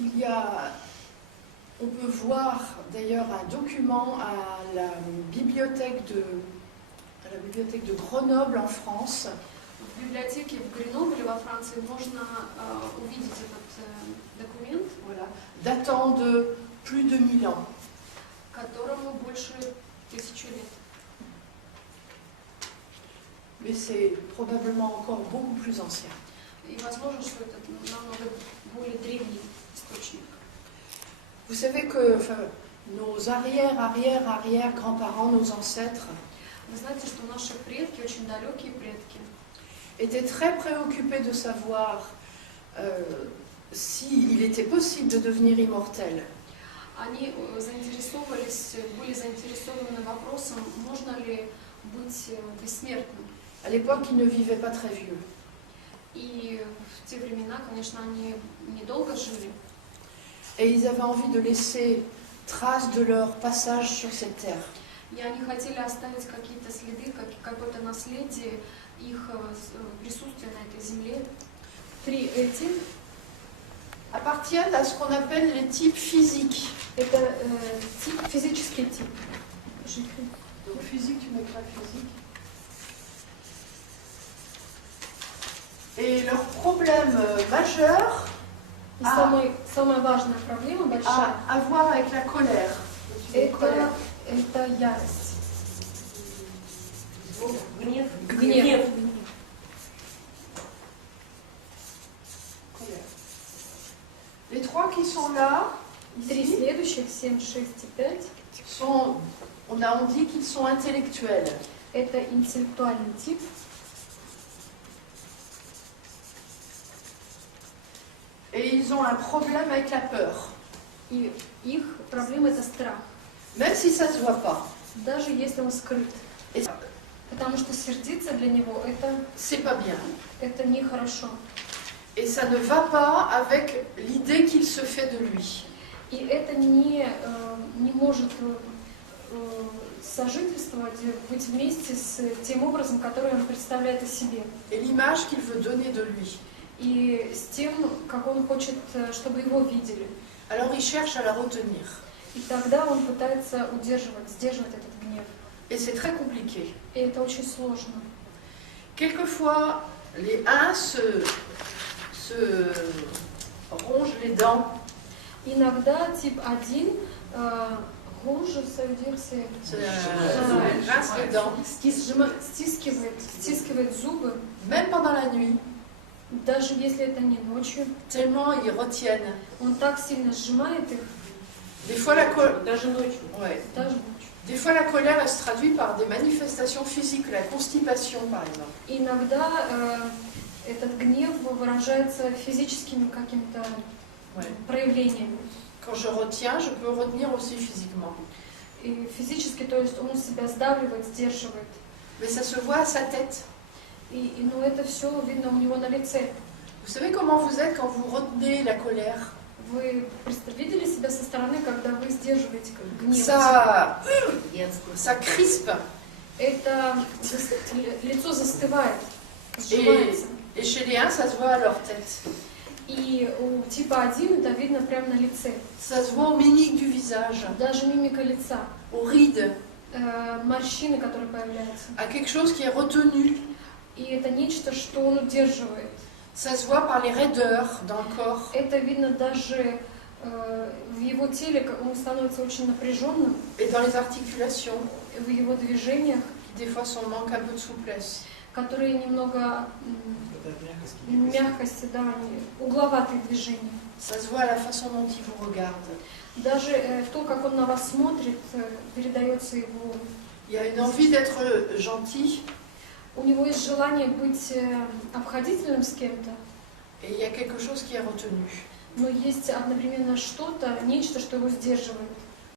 Il y a, on peut voir d'ailleurs un document à la bibliothèque de Grenoble en France. В библиотеке в Гренобле во Франции можно увидеть этот документ, Voilà, datant de plus de 1000 ans. которому больше 1000 лет. Mais c'est probablement encore beaucoup plus ancien. И возможно, что это намного более древний источник. Vous savez que nos arrière-grands-parents, nos ancêtres, Вы знаете, что наши предки, очень далекие предки, étaient très préoccupés de savoir s'il était possible de devenir immortel. они были заинтересованы вопросом, можно ли быть бессмертным. À l'époque, ils ne vivaient pas très vieux. И в те времена, конечно, они недолго жили. Et ils avaient envie de laisser trace de leur passage sur cette terre. И они хотели оставить какие-то следы, какое-то наследие их присутствия на этой земле. Три эти Appartiennent à ce qu'on appelle les types physiques. это физический тип. Donc physique, tu m'écris physique. Et leur problème majeur Самая важная проблема, большая, a à voir avec la colère. это ярость. Гнев. Гнев. Les trois qui sont là, Три ici, следующих, 7, 6 и 5, on dit qu'ils sont intellectuels. это интеллектуальный тип. Et ils ont un problème avec la peur. И их проблема это страх. Même si ça ne se voit pas. Даже если он скрыт. Et Потому что сердиться для него c'est pas bien. это нехорошо. Et ça ne va pas avec l'idée qu'il se fait de lui. И это не может сожительствовать, быть вместе с тем образом, который он представляет о себе. Et l'image qu'il veut donner de lui. И с тем, как он хочет, чтобы его видели. Alors il cherche à la retenir. И тогда он пытается сдерживать этот гнев. Et c'est très compliqué. И это очень сложно. Quelquefois, les uns se rongent les dents. Иногда тип 1 хуже сойдется, Rince les dents. стискивает зубы, Même pendant la nuit. даже если это не ночью. Tellement ils retiennent. Он так сильно сжимает их, Des fois, la colère. Даже ночью. Ouais. даже ночью. Des fois, la colère, elle se traduit par des manifestations physiques, la constipation par exemple. Иногда этот гнев выражается физическими какими-то проявлениями. Quand je retiens, je peux retenir aussi physiquement. И физически, то есть он себя сдавливает, сдерживает. Mais ça se voit à sa tête. Но это все видно у него на лице. Vous savez comment vous êtes quand vous retenez la colère? Вы видели себя со стороны, когда вы сдерживаете гнев? Ça crispe. Это лицо застывает, сжимается. Et chez les uns, ça se voit à leur tête. И у типа 1 это видно прямо на лице. Ça se voit aux mimiques du visage, Даже мимика лица, aux rides, морщины, которые появляются. à quelque chose qui est retenu. И это нечто, что он удерживает. Ça se voit par les raideurs dans le corps. Это видно даже в его теле, как он становится очень напряженным, Et dans les articulations, в его движениях, qui des fois manquent un peu de souplesse. которые немного мягкости, да, угловатые движения. Ça se voit à la façon dont il vous regarde. Даже то, как он на вас смотрит, передается его. Il y a une envie d'être gentil. У него есть желание быть обходительным с кем-то. Et il y a quelque chose qui est retenu. Но есть одновременно что-то, нечто, что его сдерживает.